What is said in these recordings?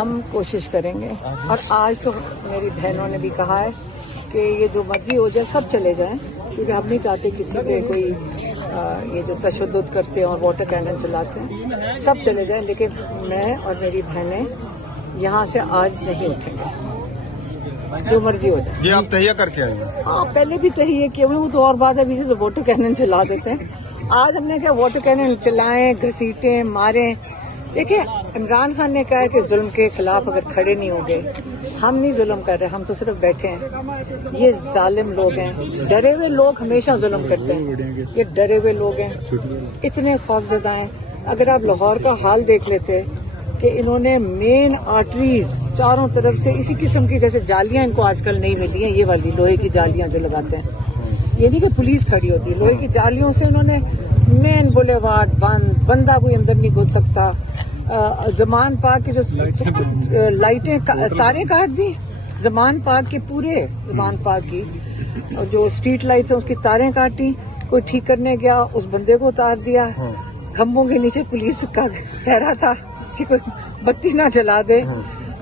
ہم کوشش کریں گے اور آج تو میری بہنوں نے بھی کہا ہے کہ یہ جو مرضی ہو جائے سب چلے جائیں، کیونکہ ہم نہیں چاہتے کسی پہ کوئی یہ جو تشدد کرتے ہیں اور واٹر کینن چلاتے ہیں سب چلے جائیں، لیکن میں اور میری بہنیں یہاں سے آج نہیں اٹھیں گے، جو مرضی ہو جائے۔ یہ آپ تہیہ کر کے آئے ہیں؟ ہاں، پہلے بھی تہیہ کیے ہوئے، وہ تو اور بات ہے، ابھی سے واٹر کینن چلا دیتے ہیں۔ آج ہم نے کہا واٹر کینن چلائیں، گھسیٹیں، ماریں۔ دیکھیں، عمران خان نے کہا کہ ظلم کے خلاف اگر کھڑے نہیں ہوں گے، ہم نہیں ظلم کر رہے، ہم تو صرف بیٹھے ہیں۔ یہ ظالم لوگ ہیں، ڈرے ہوئے لوگ ہمیشہ ظلم کرتے ہیں، یہ ڈرے ہوئے لوگ ہیں، اتنے خوفزدہ ہیں۔ اگر آپ لاہور کا حال دیکھ لیتے کہ انہوں نے مین آرٹریز چاروں طرف سے اسی قسم کی جیسے جالیاں ان کو آج کل نہیں ملی ہیں، یہ والی لوہے کی جالیاں جو لگاتے ہیں، یہ نہیں کہ پولیس کھڑی ہوتی ہے، لوہے کی جالیوں سے انہوں نے مین بولیوارڈ بند، بندہ کوئی اندر نہیں گھس سکتا۔ زمان پاک کی جو لائٹیں تاریں کاٹ دی، زمان پاک کے پورے زمان پاک کی جو اسٹریٹ لائٹس ہیں اس کی تاریں کاٹی، کوئی ٹھیک کرنے گیا اس بندے کو اتار دیا، کھمبوں کے نیچے پولیس کا پہرا تھا کہ کوئی بتی نہ جلا دے۔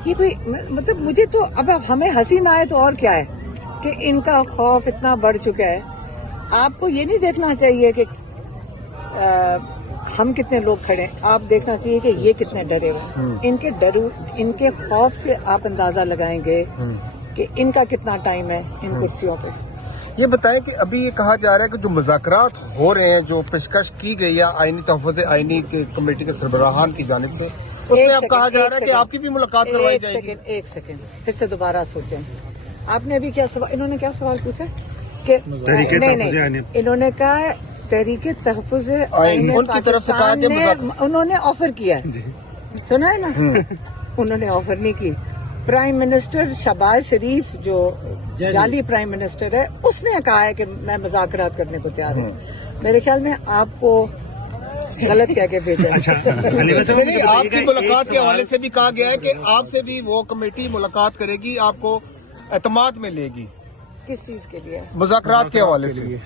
یہ کوئی مطلب مجھے تو اب ہمیں ہنسی نہ آئے تو اور کیا ہے کہ ان کا خوف اتنا بڑھ چکا ہے۔ آپ کو یہ نہیں دیکھنا چاہیے کہ ہم کتنے لوگ کھڑے ہیں، آپ دیکھنا چاہیے کہ یہ کتنے ڈرے ہوئے۔ ان کے خوف سے آپ اندازہ لگائیں گے کہ ان کا کتنا ٹائم ہے ان کرسیوں پہ۔ یہ بتائیں کہ ابھی یہ کہا جا رہا ہے کہ جو مذاکرات ہو رہے ہیں، جو پیشکش کی گئی ہے آئینی تحفظ آئینی کے کمیٹی کے سربراہان کی جانب سے، اس میں اب کہا جا رہا ہے کہ آپ کی بھی ملاقات کروائی جائے گی۔ ایک سیکنڈ پھر سے دوبارہ سوچیں، آپ نے ابھی کیا سوال، انہوں نے کیا سوال پوچھا کہ نہیں، انہوں نے کہا تحریک تحفظ آئین ان کی طرف سے کہا کہ انہوں نے آفر کیا ہے، سنا ہے نا، انہوں نے آفر نہیں کی۔ پرائم منسٹر شہباز شریف جو جعلی پرائم منسٹر ہے، اس نے کہا ہے کہ میں مذاکرات کرنے کو تیار ہوں۔ میرے خیال میں آپ کو غلط کہہ کے بھیجا۔ آپ کی ملاقات کے حوالے سے بھی کہا گیا ہے کہ آپ سے بھی وہ کمیٹی ملاقات کرے گی، آپ کو اعتماد میں لے گی۔ کس چیز کے لیے؟ مذاکرات کے حوالے سے۔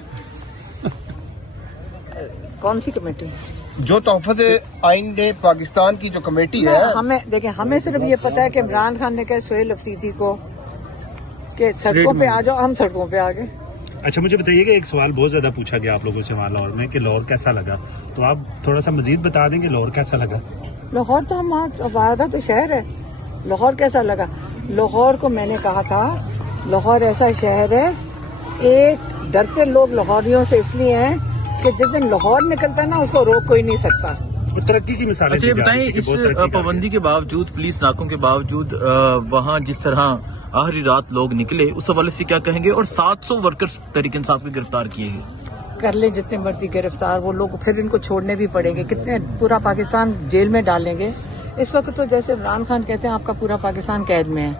کون سی کمیٹی؟ جو تحفظ آئین پاکستان کی جو کمیٹی ہے۔ ہمیں دیکھیں، ہمیں صرف یہ پتا ہے کہ عمران خان نے کہا سہیل افریدی کو کہ سڑکوں پہ آ جاؤ، ہم سڑکوں پہ آ گئے۔ اچھا، مجھے بتائیے کہ ایک سوال بہت زیادہ پوچھا گیا آپ لوگوں سے وہاں لاہور میں کہ لاہور کیسا لگا، تو آپ تھوڑا سا مزید بتا دیں کہ لاہور کیسا لگا؟ لاہور تو ہمارا تو شہر ہے، لاہور کیسا لگا؟ لاہور کو میں نے کہا تھا لاہور ایسا شہر ہے، ایک ڈرتے لوگ لاہوریوں سے اس لیے ہیں کہ جس دن لاہور نکلتا ہے نا اس کو روک کوئی نہیں سکتا۔ ترقی کی مثال۔ اچھا، یہ بتائیں اس پابندی کے باوجود، پولیس ناکوں کے باوجود وہاں جس طرح آخری رات لوگ نکلے، اس حوالے سے کیا کہیں گے؟ اور 700 ورکرز تحریک انصاف کے گرفتار کیے گئے۔ کر لیں جتنے مرضی گرفتار، وہ لوگ پھر ان کو چھوڑنے بھی پڑیں گے، کتنے پورا پاکستان جیل میں ڈالیں گے۔ اس وقت تو جیسے عمران خان کہتے ہیں آپ کا پورا پاکستان قید میں ہے،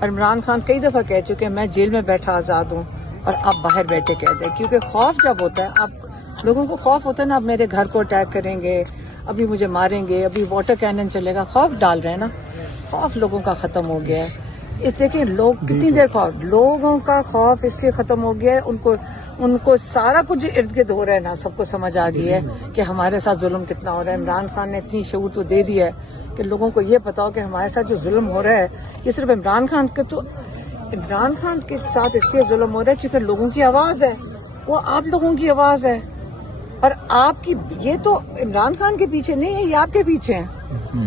اور عمران خان کئی دفعہ کہہ چکے ہیں میں جیل میں بیٹھا آزاد ہوں اور آپ باہر بیٹھے قید ہیں، کیونکہ خوف جب ہوتا ہے، آپ لوگوں کو خوف ہوتا ہے نا، اب میرے گھر کو اٹیک کریں گے، ابھی مجھے ماریں گے، ابھی واٹر کینن چلے گا، خوف ڈال رہے ہیں نا، خوف لوگوں کا ختم ہو گیا ہے۔ اس دیکھیں لوگ کتنی دیر خوف، لوگوں کا خوف اس لیے ختم ہو گیا ہے، ان کو سارا کچھ ارد گرد ہو رہا ہے نا، سب کو سمجھ آ گئی ہے کہ ہمارے ساتھ ظلم کتنا ہو رہا ہے۔ عمران خان نے اتنی شعور تو دے دی ہے کہ لوگوں کو یہ پتا ہو کہ ہمارے ساتھ جو ظلم ہو رہا ہے یہ صرف عمران خان کے، تو عمران خان کے ساتھ اس لیے ظلم ہو رہا ہے کیونکہ لوگوں کی آواز ہے، وہ آپ لوگوں کی آواز ہے، اور آپ کی یہ تو عمران خان کے پیچھے نہیں ہے، یہ آپ کے پیچھے ہیں۔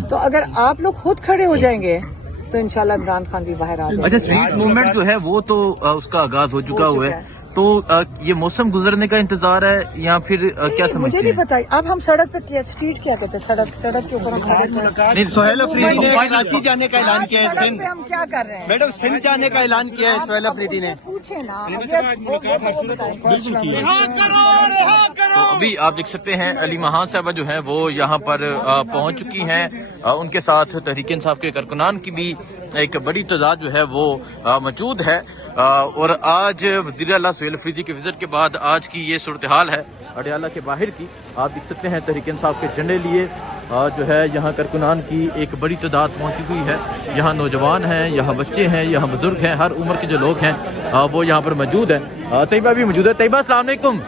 تو اگر آپ لوگ خود کھڑے ہو جائیں گے تو انشاءاللہ عمران خان بھی باہر آ جائے گا۔ اچھا، اسٹریٹ موومنٹ جو ہے وہ تو اس کا آغاز ہو چکا ہوا ہے، تو یہ موسم گزرنے کا انتظار ہے یا پھر کیا سمجھتے ہیں؟ مجھے نہیں پتا، اب ہم سڑک پہ کیا اسٹریٹ کیا کہتے ہیں، سڑک کے اوپر ہم کھڑے ہیں۔ سہیل افریدی نے کراچی جانے کا اعلان کیا ہے، سڑک پہ ہم کیا کر رہے ہیں؟ میڈم سندھ جانے کا اعلان کیا ہے سہیل افریدی نے۔ پوچھے نا، تو ابھی آپ دیکھ سکتے ہیں علی مہان صاحبہ جو ہیں وہ یہاں پر پہنچ چکی ہیں، ان کے ساتھ تحریک انصاف کے کارکنان کی بھی ایک بڑی تعداد جو ہے وہ موجود ہے، اور آج وزیر اعلیٰ سہیل افریدی کے وزٹ کے بعد آج کی یہ صورتحال ہے اڈیالہ کے باہر کی۔ آپ دیکھ سکتے ہیں تحریک انصاف کے جھنڈے لیے جو ہے یہاں کارکنان کی ایک بڑی تعداد پہنچی ہوئی ہے، یہاں نوجوان ہیں، یہاں بچے ہیں، یہاں بزرگ ہیں، ہر عمر کے جو لوگ ہیں وہ یہاں پر موجود ہیں۔ طیبہ بھی موجود ہے۔ طیبہ السلام علیکم،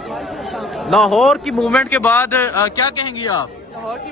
لاہور کی موومنٹ کے بعد کیا کہیں گی آپ؟ لاہور کی